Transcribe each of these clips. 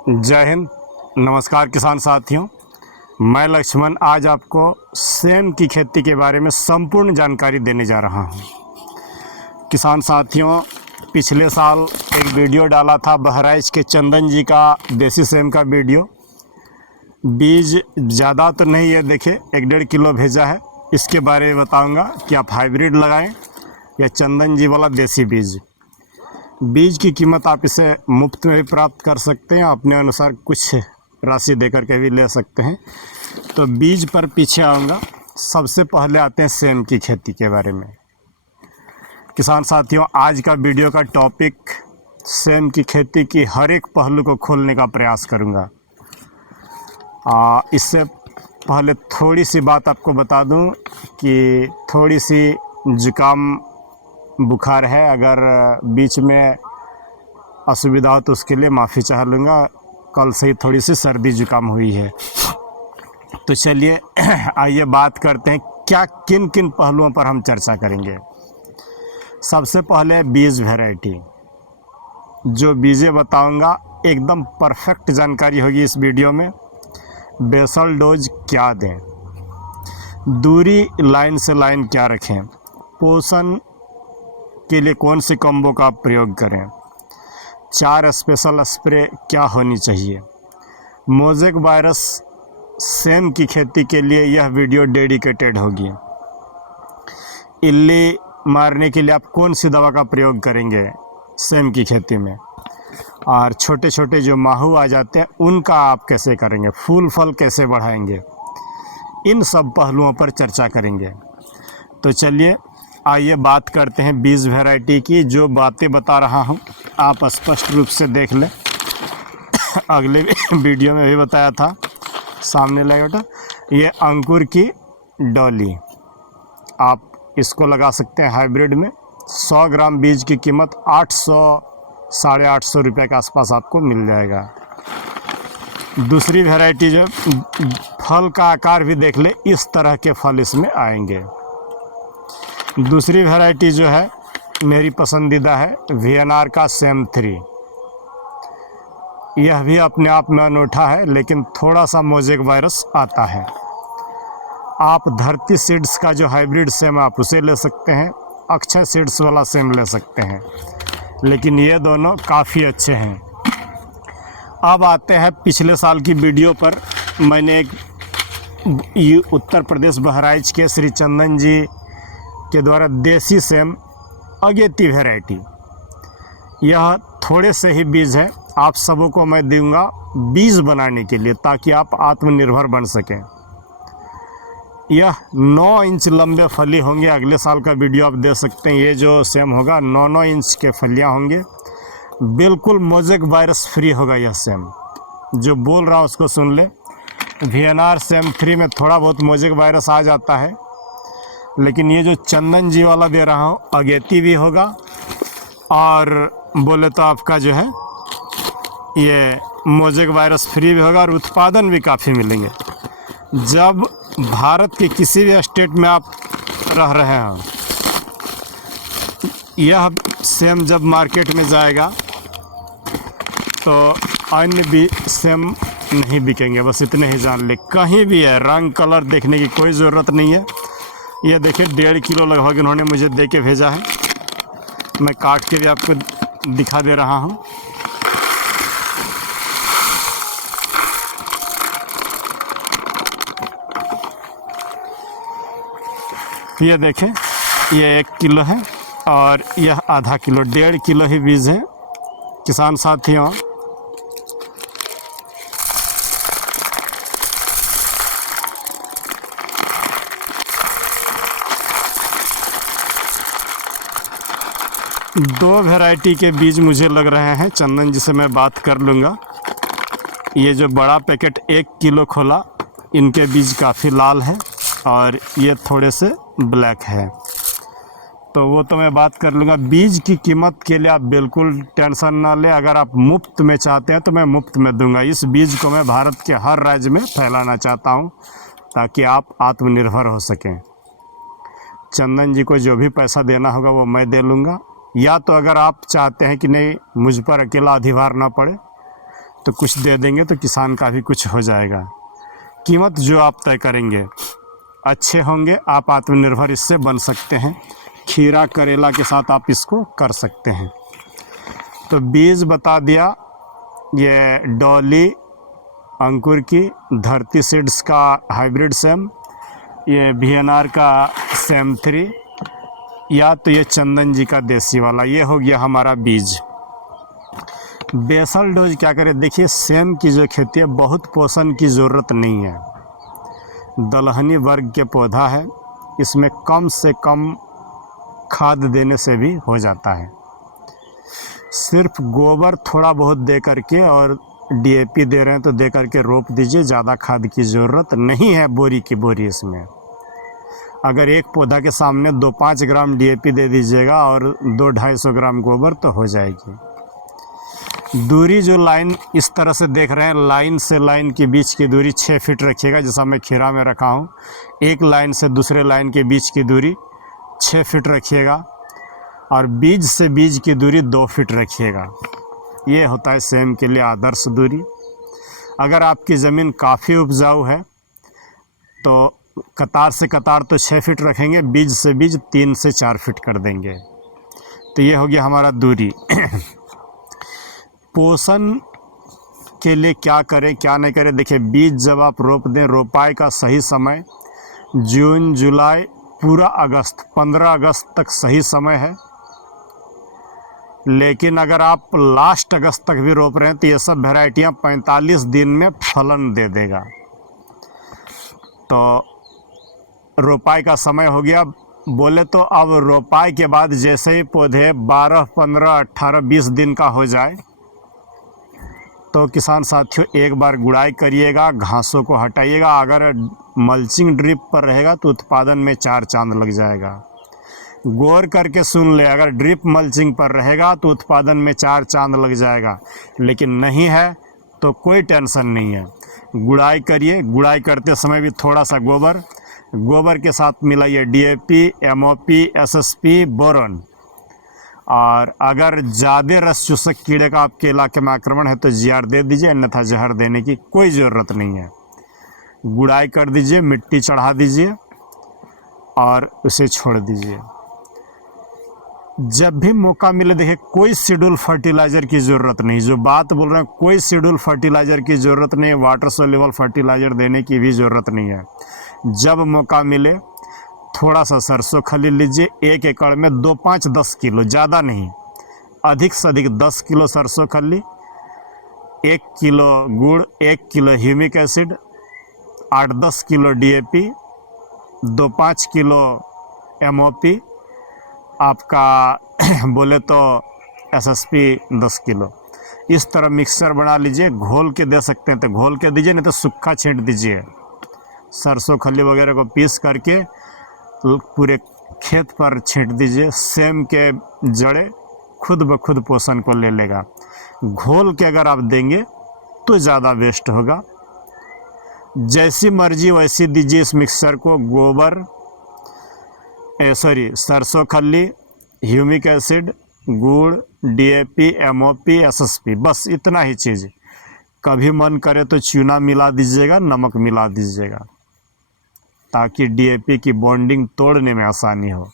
जय हिंद। नमस्कार किसान साथियों, मैं लक्ष्मण आज आपको सेम की खेती के बारे में संपूर्ण जानकारी देने जा रहा हूं। किसान साथियों, पिछले साल एक वीडियो डाला था बहराइच के चंदन जी का देसी सेम का वीडियो। बीज ज़्यादा तो नहीं है, देखिए 1-1.5 किलो भेजा है। इसके बारे में बताऊंगा कि आप हाइब्रिड लगाएं या चंदन जी वाला देसी बीज। बीज की कीमत आप इसे मुफ्त में भी प्राप्त कर सकते हैं, अपने अनुसार कुछ राशि देकर के भी ले सकते हैं। तो बीज पर पीछे आऊँगा। सबसे पहले आते हैं सेम की खेती के बारे में। किसान साथियों, आज का वीडियो का टॉपिक सेम की खेती की हर एक पहलू को खोलने का प्रयास करूँगा। इससे पहले थोड़ी सी बात आपको बता दूं कि थोड़ी सी जुकाम बुखार है। अगर बीच में असुविधा हो तो उसके लिए माफ़ी चाह लूँगा। कल से ही थोड़ी सी सर्दी जुकाम हुई है। तो चलिए आइए बात करते हैं क्या किन किन पहलुओं पर हम चर्चा करेंगे। सबसे पहले बीज वैरायटी। जो बीजें बताऊंगा एकदम परफेक्ट जानकारी होगी इस वीडियो में। बेसल डोज क्या दें, दूरी लाइन से लाइन क्या रखें, पोषण के लिए कौन से कॉम्बो का प्रयोग करें, 4 स्पेशल स्प्रे क्या होनी चाहिए। मोज़ेक वायरस सेम की खेती के लिए यह वीडियो डेडिकेटेड होगी। इल्ली मारने के लिए आप कौन सी दवा का प्रयोग करेंगे सेम की खेती में, और छोटे छोटे जो माहू आ जाते हैं उनका आप कैसे करेंगे, फूल फल कैसे बढ़ाएंगे, इन सब पहलुओं पर चर्चा करेंगे। तो चलिए आइए बात करते हैं बीज वैरायटी की। जो बातें बता रहा हूं आप स्पष्ट रूप से देख लें। अगले वीडियो में भी बताया था, सामने लगा बेटा, ये अंकुर की डॉली। आप इसको लगा सकते हैं हाइब्रिड में। 100 ग्राम बीज की कीमत 800-850 रुपये के आसपास आपको मिल जाएगा। दूसरी वैरायटी जो फल का आकार भी देख ले, इस तरह के फल इसमें आएंगे। दूसरी वैरायटी जो है मेरी पसंदीदा है वीएनआर का सेम 3। यह भी अपने आप में अनूठा है, लेकिन थोड़ा सा मोज़ेक वायरस आता है। आप धरती सीड्स का जो हाइब्रिड सेम आप उसे ले सकते हैं, अक्षय सीड्स वाला सेम ले सकते हैं, लेकिन ये दोनों काफ़ी अच्छे हैं। अब आते हैं पिछले साल की वीडियो पर। मैंने एक उत्तर प्रदेश बहराइच के श्री चंदन जी के द्वारा देसी सेम अगेती वैरायटी, यह थोड़े से ही बीज है, आप सबों को मैं दूंगा बीज बनाने के लिए, ताकि आप आत्मनिर्भर बन सकें। यह 9 इंच लंबे फली होंगे। अगले साल का वीडियो आप दे सकते हैं। ये जो सेम होगा 9-9 इंच के फलियां होंगे। बिल्कुल मोज़ेक वायरस फ्री होगा यह सेम। जो बोल रहा हूँ उसको सुन ले। वीएनआर सेम 3 में थोड़ा बहुत मोज़ेक वायरस आ जाता है, लेकिन ये जो चंदन जी वाला दे रहा हूँ अगेती भी होगा, और बोले तो आपका जो है ये मोज़ेक वायरस फ्री भी होगा, और उत्पादन भी काफ़ी मिलेंगे। जब भारत के किसी भी स्टेट में आप रह रहे हैं, यह सेम जब मार्केट में जाएगा तो अन्य भी सेम नहीं बिकेंगे। बस इतने ही जान ले। कहीं भी है, रंग कलर देखने की कोई ज़रूरत नहीं है। ये देखिए 1.5 किलो लगभग इन्होंने मुझे दे के भेजा है। मैं काट के भी आपको दिखा दे रहा हूँ। ये देखें, ये 1 किलो है और यह आधा किलो, 1.5 किलो ही बीज है। किसान साथियों, दो वैरायटी के बीज मुझे लग रहे हैं। चंदन जी से मैं बात कर लूँगा। ये जो बड़ा पैकेट 1 किलो खोला, इनके बीज काफ़ी लाल हैं और ये थोड़े से ब्लैक है, तो वो तो मैं बात कर लूँगा। बीज की कीमत के लिए आप बिल्कुल टेंशन ना लें। अगर आप मुफ्त में चाहते हैं तो मैं मुफ्त में दूंगा। इस बीज को मैं भारत के हर राज्य में फैलाना चाहता हूँ, ताकि आप आत्मनिर्भर हो सकें। चंदन जी को जो भी पैसा देना होगा वो मैं दे लूँगा, या तो अगर आप चाहते हैं कि नहीं मुझ पर अकेला अधिभार ना पड़े, तो कुछ दे देंगे तो किसान का भी कुछ हो जाएगा। कीमत जो आप तय करेंगे, अच्छे होंगे, आप आत्मनिर्भर इससे बन सकते हैं। खीरा करेला के साथ आप इसको कर सकते हैं। तो बीज बता दिया, ये डॉली अंकुर की, धरती सीड्स का हाइब्रिड सेम, ये VNR का सेम 3, या तो ये चंदन जी का देसी वाला। ये हो गया हमारा बीज। बेसल डोज क्या करें, देखिए सेम की जो खेती है बहुत पोषण की ज़रूरत नहीं है, दलहनी वर्ग के पौधा है, इसमें कम से कम खाद देने से भी हो जाता है। सिर्फ गोबर थोड़ा बहुत दे करके और DAP दे रहे हैं तो दे करके रोप दीजिए, ज़्यादा खाद की ज़रूरत नहीं है। बोरी की बोरी इसमें अगर एक पौधा के सामने 2-5 ग्राम DAP दे दीजिएगा और 200-250 ग्राम गोबर तो हो जाएगी। दूरी जो लाइन इस तरह से देख रहे हैं, लाइन से लाइन के बीच की दूरी 6 फीट रखिएगा, जैसा मैं खीरा में रखा हूँ। एक लाइन से दूसरे लाइन के बीच की दूरी 6 फीट रखिएगा और बीज से बीज की दूरी 2 फीट रखिएगा। ये होता है सेम के लिए आदर्श दूरी। अगर आपकी ज़मीन काफ़ी उपजाऊ है तो कतार से कतार तो 6 फीट रखेंगे, बीज से बीज 3 से 4 फीट कर देंगे। तो ये हो गया हमारा दूरी। पोषण के लिए क्या करें क्या नहीं करें, देखिए बीज जब आप रोप दें, रोपाई का सही समय जून जुलाई पूरा अगस्त, 15 अगस्त तक सही समय है। लेकिन अगर आप लास्ट अगस्त तक भी रोप रहे हैं तो ये सब वैरायटियाँ 45 दिन में फलन दे देगा। तो रोपाई का समय हो गया बोले तो अब रोपाई के बाद जैसे ही पौधे 12, 15, 18, 20 दिन का हो जाए तो किसान साथियों एक बार गुड़ाई करिएगा, घासों को हटाइएगा। अगर मल्चिंग ड्रिप पर रहेगा तो उत्पादन में 4 चांद लग जाएगा। गौर करके सुन ले, अगर ड्रिप मल्चिंग पर रहेगा तो उत्पादन में 4 चांद लग जाएगा, लेकिन नहीं है तो कोई टेंशन नहीं है। गुड़ाई करिए, गुड़ाई करते समय भी थोड़ा सा गोबर के साथ मिलाइए DAP, MOP, SSP, बोरॉन। और अगर ज़्यादा रस चूसक कीड़े का आपके इलाके में आक्रमण है तो GR दे दीजिए, अन्यथा जहर देने की कोई ज़रूरत नहीं है। गुड़ाई कर दीजिए, मिट्टी चढ़ा दीजिए और उसे छोड़ दीजिए। जब भी मौका मिले, देखिए कोई शेड्यूल फर्टिलाइज़र की ज़रूरत नहीं, जो बात बोल रहे हैं कोई शेड्यूल फर्टिलाइज़र की ज़रूरत नहीं, वाटर सोल्यूबल फर्टिलाइज़र देने की भी ज़रूरत नहीं है। जब मौका मिले थोड़ा सा सरसों खली लीजिए, 1 एकड़ में 2, 5, 10 किलो, ज़्यादा नहीं, अधिक से अधिक 10 किलो सरसों खली, 1 किलो गुड़, 1 kilo humic acid, 8-10 kilo DAP, 2-5 kilo MOP, आपका बोले तो SSP 10 किलो। इस तरह मिक्सचर बना लीजिए, घोल के दे सकते हैं तो घोल के दीजिए, नहीं तो सूखा छींट दीजिए। सरसों खली वगैरह को पीस करके पूरे खेत पर छींट दीजिए। सेम के जड़े खुद ब खुद पोषण को ले लेगा। घोल के अगर आप देंगे तो ज़्यादा बेस्ट होगा। जैसी मर्जी वैसी दीजिए इस मिक्सचर को। गोबर सरसों खली, ह्यूमिक एसिड, गुड़, DAP, MOP, SSP, बस इतना ही चीज़। कभी मन करे तो चूना मिला दीजिएगा, नमक मिला दीजिएगा, ताकि DAP की बॉन्डिंग तोड़ने में आसानी हो।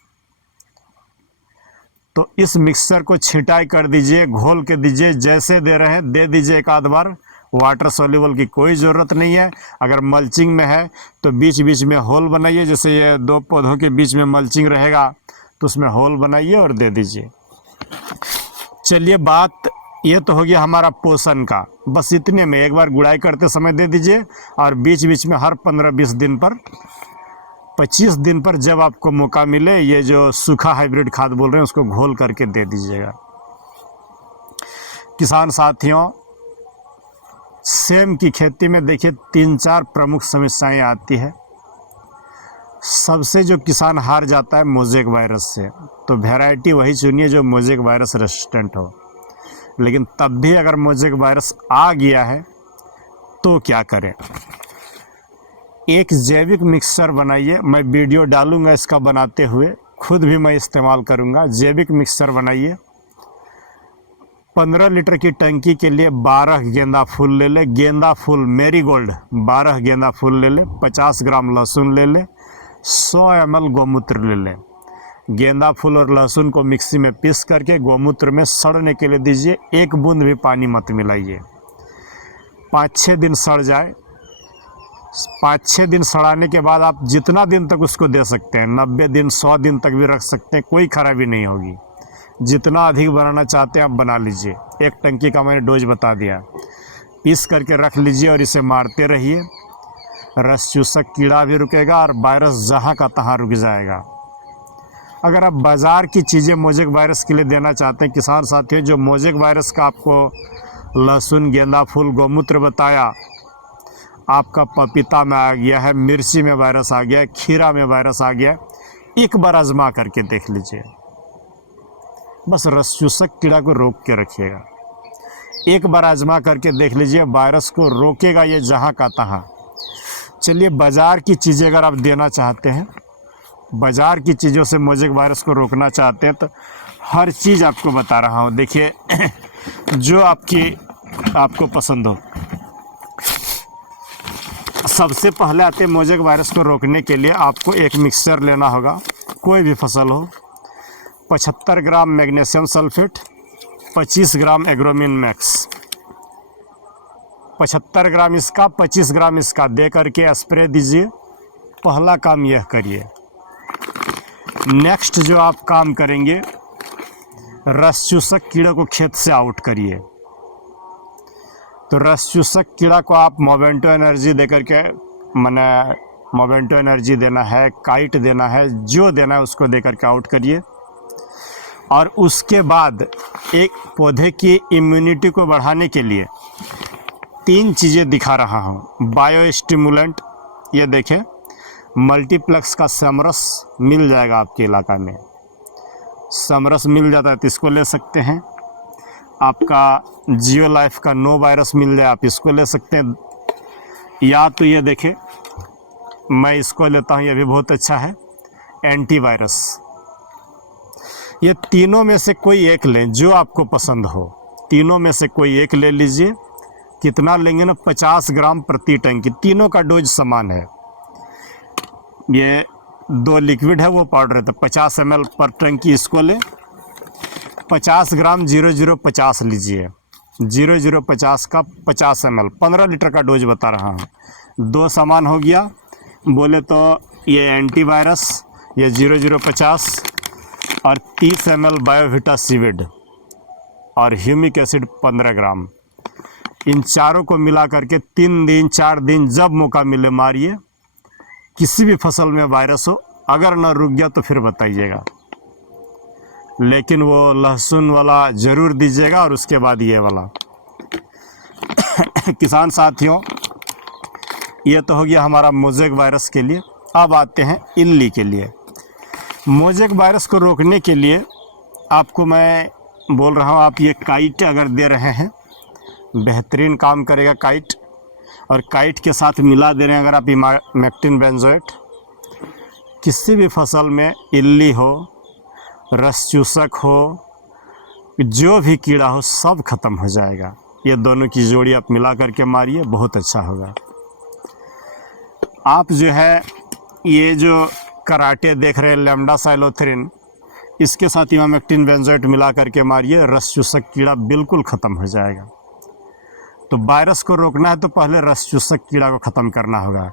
तो इस मिक्सचर को छिटाई कर दीजिए, घोल के दीजिए, जैसे दे रहे हैं दे दीजिए एक आध बार। वाटर सोल्यूबल की कोई ज़रूरत नहीं है। अगर मल्चिंग में है तो बीच बीच में होल बनाइए, जैसे ये 2 पौधों के बीच में मल्चिंग रहेगा तो उसमें होल बनाइए और दे दीजिए। चलिए, बात ये तो हो गया हमारा पोषण का। बस इतने में एक बार गुड़ाई करते समय दे दीजिए और बीच बीच में हर 15-20 दिन पर, 25 दिन पर जब आपको मौका मिले, ये जो सूखा हाइब्रिड खाद बोल रहे हैं उसको घोल करके दे दीजिएगा। किसान साथियों, सेम की खेती में देखिए 3-4 प्रमुख समस्याएं आती है। सबसे जो किसान हार जाता है मोज़ेक वायरस से, तो वैरायटी वही चुनिए जो मोज़ेक वायरस रेसिस्टेंट हो। लेकिन तब भी अगर मोज़ेक वायरस आ गया है तो क्या करें? एक जैविक मिक्सचर बनाइए, मैं वीडियो डालूंगा इसका बनाते हुए, खुद भी मैं इस्तेमाल करूंगा। जैविक मिक्सचर बनाइए, 15 लीटर की टंकी के लिए 12 गेंदा फूल ले ले, गेंदा फूल मैरीगोल्ड 12 गेंदा फूल ले ले, 50 ग्राम लहसुन ले ले, 100 ml गौमूत्र ले ले। गेंदा फूल और लहसुन को मिक्सी में पीस करके गौमूत्र में सड़ने के लिए दीजिए, एक बूंद भी पानी मत मिलाइए। 5-6 दिन सड़ जाए। 5-6 दिन सड़ाने के बाद आप जितना दिन तक उसको दे सकते हैं, 90 दिन 100 दिन तक भी रख सकते हैं, कोई खराबी नहीं होगी। जितना अधिक बनाना चाहते हैं आप बना लीजिए। एक टंकी का मैंने डोज बता दिया। पीस करके रख लीजिए और इसे मारते रहिए। रस चूसक कीड़ा भी रुकेगा और वायरस जहाँ का तहाँ रुक जाएगा। अगर आप बाज़ार की चीज़ें मोज़ेक वायरस के लिए देना चाहते हैं, किसान साथियों, जो मोज़ेक वायरस का आपको लहसुन, गेंदा फूल, गौमूत्र बताया, आपका पपीता में आ गया है, मिर्ची में वायरस आ गया है, खीरा में वायरस आ गया है, एक बार आजमा करके देख लीजिए। बस रस चूसक कीड़ा को रोक के रखिएगा। एक बार आजमा करके देख लीजिए, वायरस को रोकेगा ये जहाँ का तहाँ। चलिए, बाज़ार की चीज़ें अगर आप देना चाहते हैं, बाज़ार की चीज़ों से मोज़ेक वायरस को रोकना चाहते हैं, तो हर चीज़ आपको बता रहा हूँ। देखिए, जो आपको पसंद हो। सबसे पहले आते हैं मोज़ेक वायरस को रोकने के लिए आपको एक मिक्सचर लेना होगा, कोई भी फसल हो। 75 ग्राम मैग्नीशियम सल्फेट, 25 ग्राम एग्रोमिन मैक्स, 75 ग्राम इसका, 25 ग्राम इसका दे करके स्प्रे दीजिए। पहला काम यह करिए। नेक्स्ट जो आप काम करेंगे, रस चूसक कीड़ा को खेत से आउट करिए। तो रस चूसक कीड़ा को आप मोवेंटो एनर्जी दे करके, मैंने मोवेंटो एनर्जी देना है, काइट देना है, जो देना है उसको दे करके आउट करिए। और उसके बाद एक पौधे की इम्यूनिटी को बढ़ाने के लिए 3 चीज़ें दिखा रहा हूँ। बायो स्टिमुलेंट, ये देखें, मल्टीप्लेक्स का समरस मिल जाएगा आपके इलाका में। समरस मिल जाता है तो इसको ले सकते हैं। आपका जियो लाइफ का नो वायरस मिल जाए, आप इसको ले सकते हैं। या तो ये देखें, मैं इसको लेता हूँ, ये भी बहुत अच्छा है, एंटीवायरस। ये तीनों में से कोई एक लें, जो आपको पसंद हो। तीनों में से कोई एक ले लीजिए। कितना लेंगे ना, 50 ग्राम प्रति टंकी। तीनों का डोज समान है। ये 2 लिक्विड है, वो पाउडर है, तो 50 ml पर टंकी इसको ले। 50 ग्राम 0050 लीजिए। 0050 का 50 ml, 15 लीटर का डोज बता रहा हूँ। 2 सामान हो गया बोले तो, ये एंटीवायरस, ये 0050 और 30 ml बायोविटा सीविड और ह्यूमिक एसिड 15 ग्राम। इन चारों को मिला करके 3 दिन 4 दिन जब मौका मिले मारिए। किसी भी फसल में वायरस हो, अगर न रुक गया तो फिर बताइएगा, लेकिन वो लहसुन वाला ज़रूर दीजिएगा और उसके बाद ये वाला। किसान साथियों, ये तो हो गया हमारा मोज़ेक वायरस के लिए। अब आते हैं इल्ली के लिए। मोज़ेक वायरस को रोकने के लिए आपको मैं बोल रहा हूँ, आप ये काइट अगर दे रहे हैं, बेहतरीन काम करेगा काइट। और काइट के साथ मिला दे रहे हैं अगर आप इमामेक्टिन बेंजोएट। किसी भी फसल में इल्ली हो, रस चूसक हो, जो भी कीड़ा हो, सब खत्म हो जाएगा। ये दोनों की जोड़ी आप मिला करके मारिए, बहुत अच्छा होगा। आप जो है ये जो कराटे देख रहे हैं, लैम्डा साइलोथ्रिन, इसके साथ इमामेक्टिन बेंजोएट मिला करके मारिए, रस चूसक कीड़ा बिल्कुल ख़त्म हो जाएगा। तो वायरस को रोकना है तो पहले रस चूसक कीड़ा को ख़त्म करना होगा।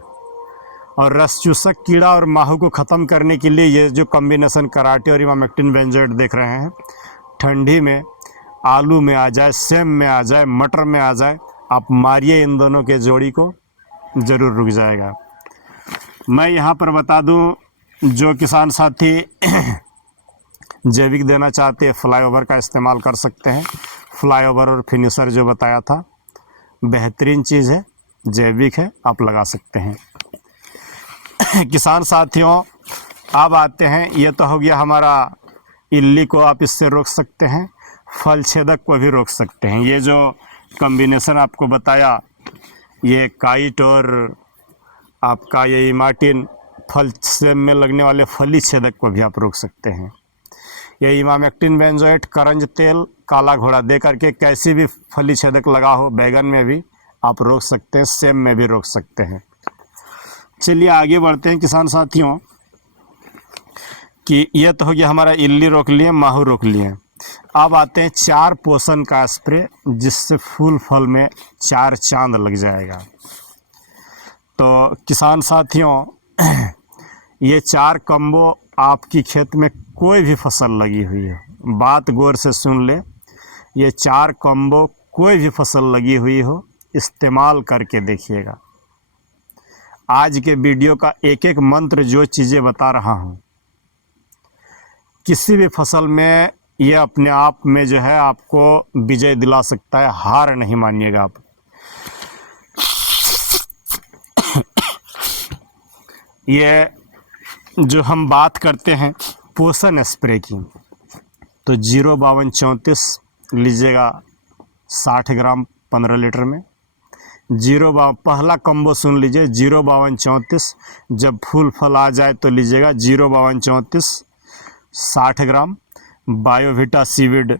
और रस चूसक कीड़ा और माहू को ख़त्म करने के लिए ये जो कॉम्बिनेशन कराटे और इमामेक्टिन बेंजोएट देख रहे हैं, ठंडी में आलू में आ जाए, सेम में आ जाए, मटर में आ जाए, आप मारिए, इन दोनों के जोड़ी को ज़रूर रुक जाएगा। मैं यहाँ पर बता दूँ, जो किसान साथी जैविक देना चाहते हैं, फ्लाईओवर का इस्तेमाल कर सकते हैं। फ्लाईओवर और फिनिशर जो बताया था, बेहतरीन चीज़ है, जैविक है, आप लगा सकते हैं। किसान साथियों, अब आते हैं, ये तो हो गया हमारा इल्ली को आप इससे रोक सकते हैं, फल छेदक को भी रोक सकते हैं। ये जो कॉम्बिनेशन आपको बताया, ये काइट और आपका ये इमाटिन, फल से में लगने वाले फली छेदक को भी आप रोक सकते हैं। ये इमामेक्टिन बेंजोएट, करंज तेल, काला घोड़ा दे करके कैसी भी फली छेदक लगा हो बैगन में भी आप रोक सकते हैं, सेम में भी रोक सकते हैं। चलिए आगे बढ़ते हैं किसान साथियों, कि यह तो हो गया हमारा इल्ली रोक लिए, माहू रोक लिए। अब आते हैं 4 पोषण का स्प्रे, जिससे फूल फल में 4 चांद लग जाएगा। तो किसान साथियों ये 4 कम्बो आपकी खेत में कोई भी फसल लगी हुई है, बात गौर से सुन ले, ये 4 कम्बो कोई भी फसल लगी हुई हो इस्तेमाल करके देखिएगा। आज के वीडियो का एक एक मंत्र जो चीज़ें बता रहा हूँ, किसी भी फसल में ये अपने आप में जो है आपको विजय दिला सकता है, हार नहीं मानिएगा आप। ये जो हम बात करते हैं पोषण स्प्रे की, तो 05234 लीजिएगा 60 ग्राम 15 लीटर में। पहला कम्बो सुन लीजिए, 05234, जब फूल फल आ जाए तो लीजिएगा 05234 60 gram, Biovita seaweed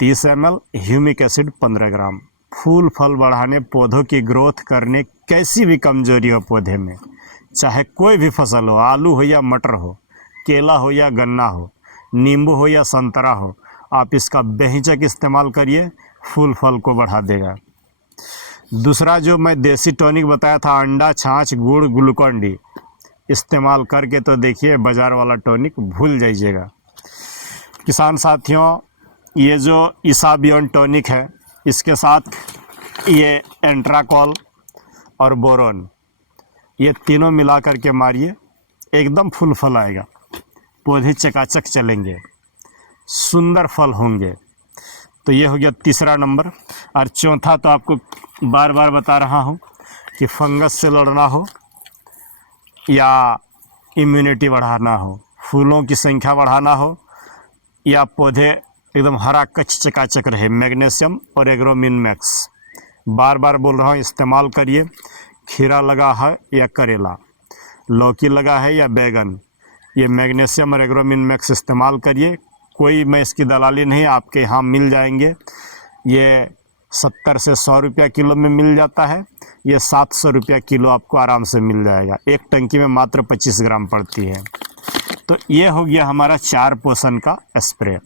30 ml, humic acid 15 gram. फूल फल बढ़ाने, पौधों की ग्रोथ करने, कैसी भी कमजोरी हो पौधे में, चाहे कोई भी फसल हो, आलू हो या मटर हो, केला हो या गन्ना हो, नींबू हो या संतरा हो, आप इसका बेहिचक इस्तेमाल करिए, फूल फल को बढ़ा देगा। दूसरा जो मैं देसी टॉनिक बताया था, अंडा, छाछ, गुड़, ग्लूकॉन डी, इस्तेमाल करके तो देखिए बाज़ार वाला टॉनिक भूल जाइएगा। किसान साथियों ये जो इसाबियन टॉनिक है, इसके साथ ये एंट्राकॉल और बोरोन, ये तीनों मिला करके मारिए, एकदम फूल फल आएगा, पौधे चकाचक चलेंगे, सुंदर फल होंगे। तो ये हो गया तीसरा नंबर। और चौथा तो आपको बार बार बता रहा हूँ कि फंगस से लड़ना हो या इम्यूनिटी बढ़ाना हो, फूलों की संख्या बढ़ाना हो या पौधे एकदम हरा कच्च चकाचक रहे, मैग्नीशियम और एग्रोमिन मैक्स, बार बार बोल रहा हूँ इस्तेमाल करिए। खीरा लगा है या करेला, लौकी लगा है या बैगन, ये मैग्नीशियम और एग्रोमिन मैक्स इस्तेमाल करिए। कोई मैं इसकी दलाली नहीं, आपके यहाँ मिल जाएंगे। ये 70 से 100 रुपया किलो में मिल जाता है, ये 700 रुपया किलो आपको आराम से मिल जाएगा। एक टंकी में मात्र 25 ग्राम पड़ती है। तो ये हो गया हमारा 4 पोषण का स्प्रे।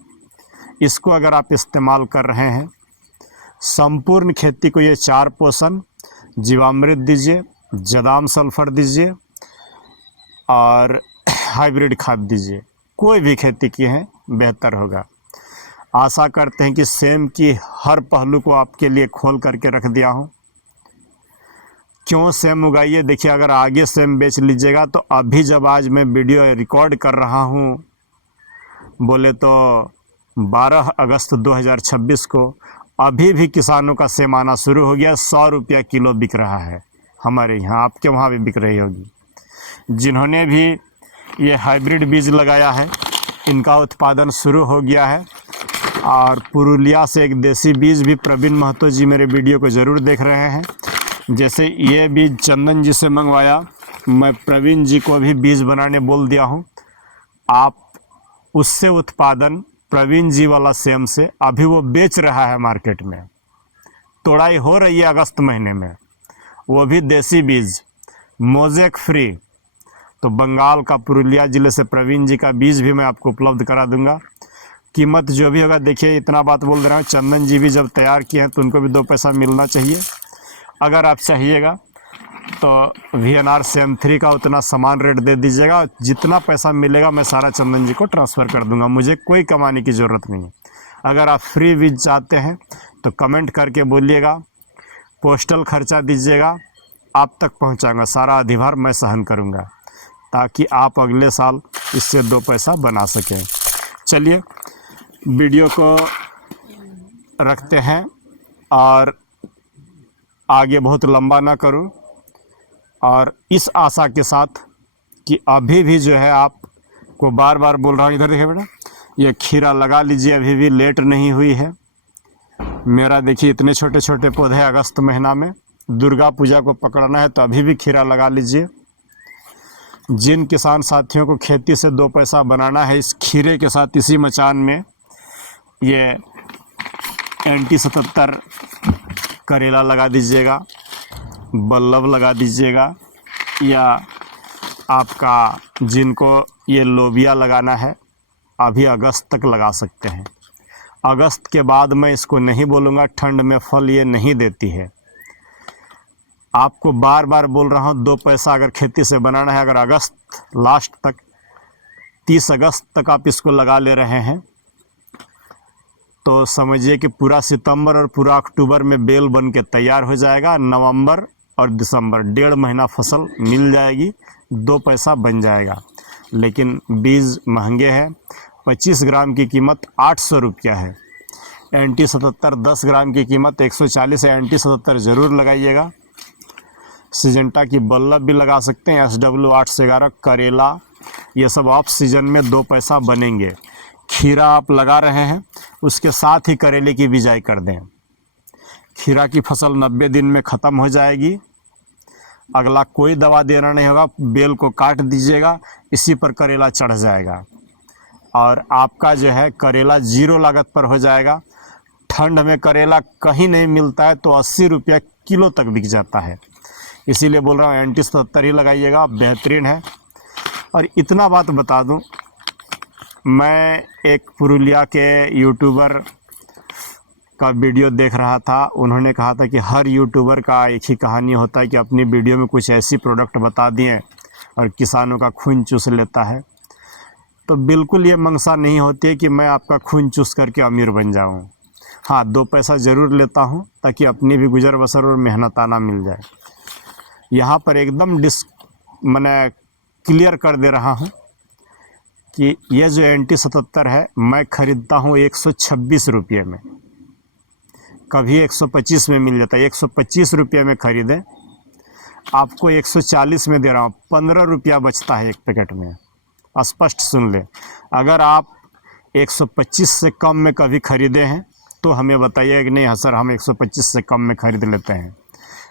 इसको अगर आप इस्तेमाल कर रहे हैं, संपूर्ण खेती को ये 4 पोषण, जीवामृत दीजिए, जदाम सल्फर दीजिए और हाइब्रिड खाद दीजिए, कोई भी खेती की है बेहतर होगा। आशा करते हैं कि सेम की हर पहलू को आपके लिए खोल करके रख दिया हूँ। क्यों सेम उगाइए, देखिए अगर आगे सेम बेच लीजिएगा तो अभी जब आज मैं वीडियो रिकॉर्ड कर रहा हूँ, बोले तो 12 अगस्त 2026 को अभी भी किसानों का सेम आना शुरू हो गया। 100 रुपया किलो बिक रहा है हमारे यहाँ, आपके वहाँ भी बिक रही होगी। जिन्होंने भी ये हाइब्रिड बीज लगाया है, इनका उत्पादन शुरू हो गया है। और पुरुलिया से एक देसी बीज भी प्रवीण महतो जी मेरे वीडियो को ज़रूर देख रहे हैं। जैसे ये बीज चंदन जी से मंगवाया, मैं प्रवीण जी को भी बीज बनाने बोल दिया हूँ। आप उससे उत्पादन प्रवीण जी वाला सेम से अभी वो बेच रहा है मार्केट में, तोड़ाई हो रही है अगस्त महीने में, वो भी देसी बीज मोजेक फ्री। तो बंगाल का पुरुलिया ज़िले से प्रवीण जी का बीज भी मैं आपको उपलब्ध करा दूंगा। कीमत जो भी होगा, देखिए इतना बात बोल रहा हूँ, चंदन जी भी जब तैयार किए हैं तो उनको भी 2 पैसा मिलना चाहिए। अगर आप चाहिएगा तो VNR CM3 का उतना समान रेट दे दीजिएगा, जितना पैसा मिलेगा मैं सारा चंदन जी को ट्रांसफ़र कर दूंगा, मुझे कोई कमाने की ज़रूरत नहीं है। अगर आप फ्री बीज चाहते हैं तो कमेंट करके बोलिएगा, पोस्टल खर्चा दीजिएगा, आप तक पहुंचाऊंगा, सारा अधिभार मैं सहन करूंगा, ताकि आप अगले साल इससे 2 पैसा बना सकें। चलिए वीडियो को रखते हैं और आगे बहुत लंबा ना करूं, और इस आशा के साथ कि अभी भी जो है आपको बार बार बोल रहा हूँ, इधर देखिए बेटा, ये खीरा लगा लीजिए, अभी भी लेट नहीं हुई है। मेरा देखिए इतने छोटे छोटे पौधे, अगस्त महीना में दुर्गा पूजा को पकड़ना है तो अभी भी खीरा लगा लीजिए। जिन किसान साथियों को खेती से 2 पैसा बनाना है, इस खीरे के साथ इसी मचान में ये NT-77 करेला लगा दीजिएगा, बल्लभ लगा दीजिएगा, या आपका जिनको ये लोबिया लगाना है अभी अगस्त तक लगा सकते हैं। अगस्त के बाद मैं इसको नहीं बोलूँगा, ठंड में फल ये नहीं देती है। आपको बार बार बोल रहा हूँ 2 पैसा अगर खेती से बनाना है, अगर अगस्त लास्ट तक 30 अगस्त तक आप इसको लगा ले रहे हैं तो समझिए कि पूरा सितंबर और पूरा अक्टूबर में बेल बन के तैयार हो जाएगा। नवंबर और दिसंबर 1.5 महीना फसल मिल जाएगी, 2 पैसा बन जाएगा। लेकिन बीज महंगे हैं। 25 ग्राम की कीमत 800 रुपया है। NT-77 10 ग्राम की कीमत 140 है। NT-77 ज़रूर लगाइएगा। सिजेंटा की बल्लभ भी लगा सकते हैं। SW 811 करेला, ये सब ऑफ सीजन में 2 पैसा बनेंगे। खीरा आप लगा रहे हैं, उसके साथ ही करेले की बिजाई कर दें। खीरा की फसल 90 दिन में ख़त्म हो जाएगी। अगला कोई दवा देना नहीं होगा, बेल को काट दीजिएगा, इसी पर करेला चढ़ जाएगा और आपका जो है करेला 0 लागत पर हो जाएगा। ठंड में करेला कहीं नहीं मिलता है तो 80 रुपया किलो तक बिक जाता है। इसीलिए बोल रहा हूँ NT-77 ही लगाइएगा, बेहतरीन है। और इतना बात बता दूं, मैं एक पुरुलिया के यूट्यूबर का वीडियो देख रहा था। उन्होंने कहा था कि हर यूट्यूबर का एक ही कहानी होता है कि अपनी वीडियो में कुछ ऐसी प्रोडक्ट बता दिए और किसानों का खून चूस लेता है। तो बिल्कुल ये मंशा नहीं होती है कि मैं आपका खून चूस करके अमीर बन जाऊं। हाँ, 2 पैसा ज़रूर लेता हूं ताकि अपनी भी गुजर बसर और मेहनताना मिल जाए। यहाँ पर एकदम मैंने क्लियर कर दे रहा हूँ कि ये जो NT-77 है मैं ख़रीदता हूँ 126 रुपये में, कभी 125 में मिल जाता है। 125 रुपये में ख़रीदें, आपको 140 में दे रहा हूँ, 15 रुपया बचता है एक पैकेट में। स्पष्ट सुन ले, अगर आप 125 से कम में कभी ख़रीदे हैं तो हमें बताइए कि नहीं हाँ सर हम 125 से कम में ख़रीद लेते हैं।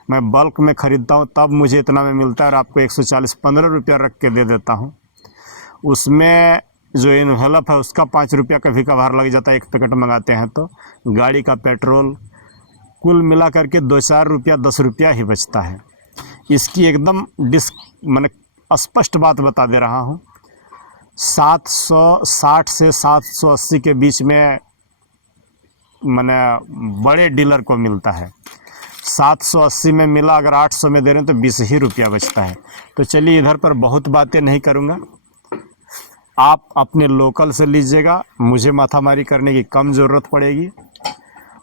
मैं बल्क में ख़रीदता हूँ तब मुझे इतना में मिलता है और आपको 140 15 रुपया रख के दे देता हूँ। उसमें जो इन्वेलप है उसका 5 रुपया कभी कभार लग जाता है, एक पैकेट मंगाते हैं तो। गाड़ी का पेट्रोल कुल मिला करके 2-4 रुपया 10 रुपया ही बचता है। इसकी एकदम मैंने स्पष्ट बात बता दे रहा हूँ। 760 से 780 के बीच में मैंने बड़े डीलर को मिलता है। 780 में मिला, अगर 800 में दे रहे हैं तो 20 ही रुपया बचता है। तो चलिए इधर पर बहुत बातें नहीं करूँगा, आप अपने लोकल से लीजिएगा, मुझे माथामारी करने की कम ज़रूरत पड़ेगी।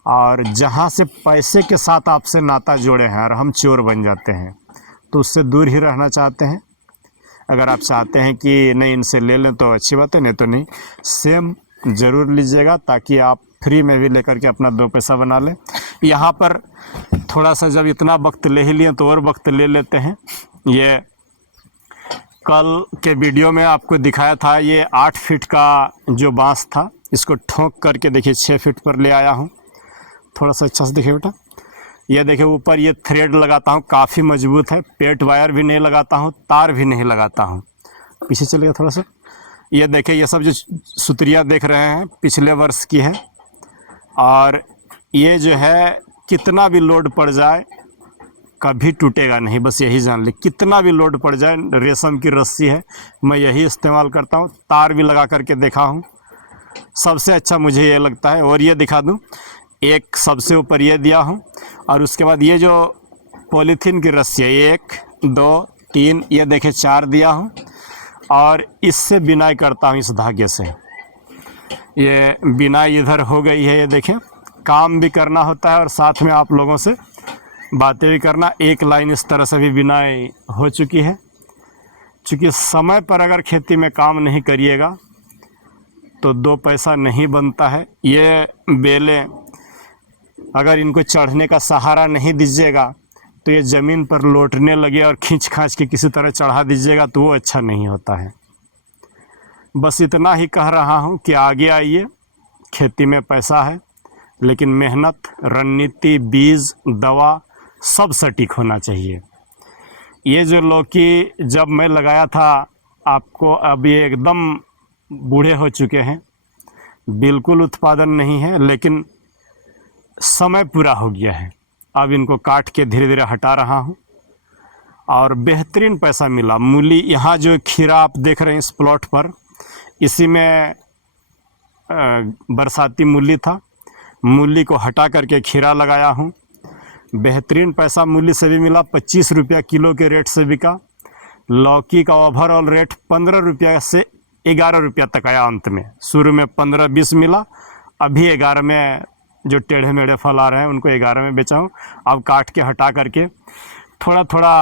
और जहाँ से पैसे के साथ आपसे नाता जोड़े हैं और हम चोर बन जाते हैं तो उससे दूर ही रहना चाहते हैं। अगर आप चाहते हैं कि नहीं इनसे ले लें तो अच्छी बात है, नहीं तो नहीं, सेम ज़रूर लीजिएगा ताकि आप फ्री में भी लेकर के अपना 2 पैसा बना लें। यहाँ पर थोड़ा सा जब इतना वक्त ले ही लिए तो और वक्त ले लेते हैं। ये कल के वीडियो में आपको दिखाया था, ये 8 फीट का जो बांस था इसको ठोक करके देखिए 6 फीट पर ले आया हूँ। थोड़ा सा अच्छा से देखिए बेटा, ये देखिए ऊपर ये थ्रेड लगाता हूँ, काफ़ी मजबूत है। पेट वायर भी नहीं लगाता हूँ, तार भी नहीं लगाता हूँ। पीछे चलिएगा थोड़ा सा, ये देखिए ये सब जो सुतरियाँ देख रहे हैं पिछले वर्ष की है। और ये जो है कितना भी लोड पड़ जाए कभी टूटेगा नहीं, बस यही जान ले। कितना भी लोड पड़ जाए, रेशम की रस्सी है, मैं यही इस्तेमाल करता हूँ। तार भी लगा करके देखा हूँ, सबसे अच्छा मुझे ये लगता है। और ये दिखा दूँ, एक सबसे ऊपर ये दिया हूँ और उसके बाद ये जो पॉलीथीन की रस्सी है 1 2 3 ये देखिए 4 दिया हूँ और इससे बिनाई करता हूँ इस धागे से। ये बिनाई इधर हो गई है, ये देखें, काम भी करना होता है और साथ में आप लोगों से बातें भी करना। एक लाइन इस तरह से भी बिनाई हो चुकी है। चूँकि समय पर अगर खेती में काम नहीं करिएगा तो 2 पैसा नहीं बनता है। ये बेलें अगर इनको चढ़ने का सहारा नहीं दीजिएगा तो ये ज़मीन पर लौटने लगे और खींच खांच के किसी तरह चढ़ा दीजिएगा तो वो अच्छा नहीं होता है। बस इतना ही कह रहा हूँ कि आगे आइए, खेती में पैसा है लेकिन मेहनत, रणनीति, बीज, दवा सब सटीक होना चाहिए। ये जो लौकी जब मैं लगाया था आपको, अब ये एकदम बूढ़े हो चुके हैं, बिल्कुल उत्पादन नहीं है, लेकिन समय पूरा हो गया है। अब इनको काट के धीरे धीरे हटा रहा हूँ और बेहतरीन पैसा मिला। मूली, यहाँ जो खीरा आप देख रहे हैं इस प्लॉट पर, इसी में बरसाती मूली था, मूली को हटा करके खीरा लगाया हूँ। बेहतरीन पैसा मूली से भी मिला, 25 रुपया किलो के रेट से बिका। लौकी का ओवरऑल रेट 15 रुपया से 11 रुपया तक आया अंत में। शुरू में 15-20 मिला, अभी 11 में जो टेढ़े मेढ़े फल आ रहे हैं उनको 11 में बेचा हूँ। अब काट के हटा करके थोड़ा थोड़ा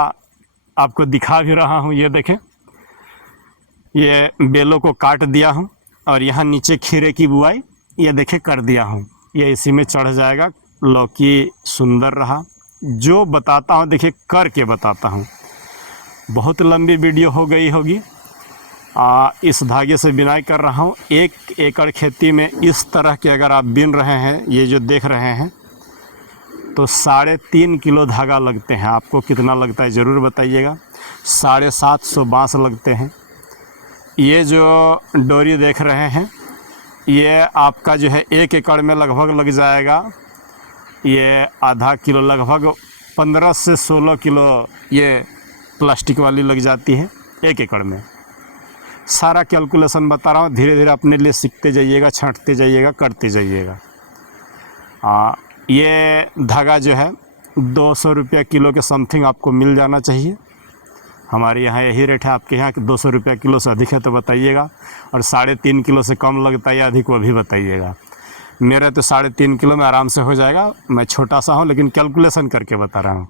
आपको दिखा भी रहा हूँ। ये देखें, ये बेलों को काट दिया हूँ और यहाँ नीचे खीरे की बुआई ये देखें कर दिया हूँ। ये इसी में चढ़ जाएगा। लौकी सुंदर रहा। जो बताता हूँ देखिए करके बताता हूँ। बहुत लंबी वीडियो हो गई होगी। इस धागे से बिनाई कर रहा हूँ। 1 एकड़ खेती में इस तरह के अगर आप बिन रहे हैं, ये जो देख रहे हैं, तो 3.5 किलो धागा लगते हैं। आपको कितना लगता है ज़रूर बताइएगा। 750 बाँस लगते हैं। ये जो डोरी देख रहे हैं, ये आपका जो है 1 एकड़ में लगभग लग जाएगा, ये आधा किलो, लगभग 15 से 16 किलो ये प्लास्टिक वाली लग जाती है 1 एकड़ में। सारा कैलकुलेशन बता रहा हूँ, धीरे धीरे अपने लिए सीखते जाइएगा, छांटते जाइएगा, करते जाइएगा। ये धागा जो है 200 रुपया किलो के समथिंग आपको मिल जाना चाहिए। हमारे यहाँ यही रेट है। आपके यहाँ 200 रुपया किलो से अधिक है तो बताइएगा, और 3.5 किलो से कम लगता है या अधिक वो भी बताइएगा। मेरा तो 3.5 किलो में आराम से हो जाएगा। मैं छोटा सा हूँ लेकिन कैलकुलेशन करके बता रहा हूँ।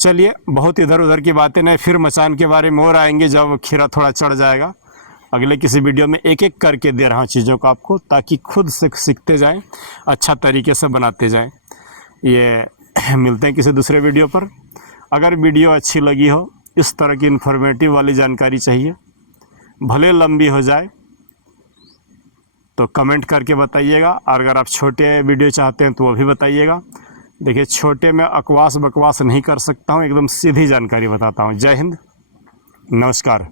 चलिए, बहुत इधर उधर की बातें नहीं, फिर मचान के बारे में और आएंगे जब खीरा थोड़ा चढ़ जाएगा। अगले किसी वीडियो में एक एक करके दे रहा हूँ चीज़ों को आपको, ताकि खुद से सीखते जाएं, अच्छा तरीके से बनाते जाएं। ये मिलते हैं किसी दूसरे वीडियो पर। अगर वीडियो अच्छी लगी हो, इस तरह की इन्फॉर्मेटिव वाली जानकारी चाहिए, भले लंबी हो जाए, तो कमेंट करके बताइएगा। और अगर आप छोटे वीडियो चाहते हैं तो वो भी बताइएगा। देखिए, छोटे में अकवास बकवास नहीं कर सकता हूँ, एकदम सीधी जानकारी बताता हूँ। जय हिंद, नमस्कार।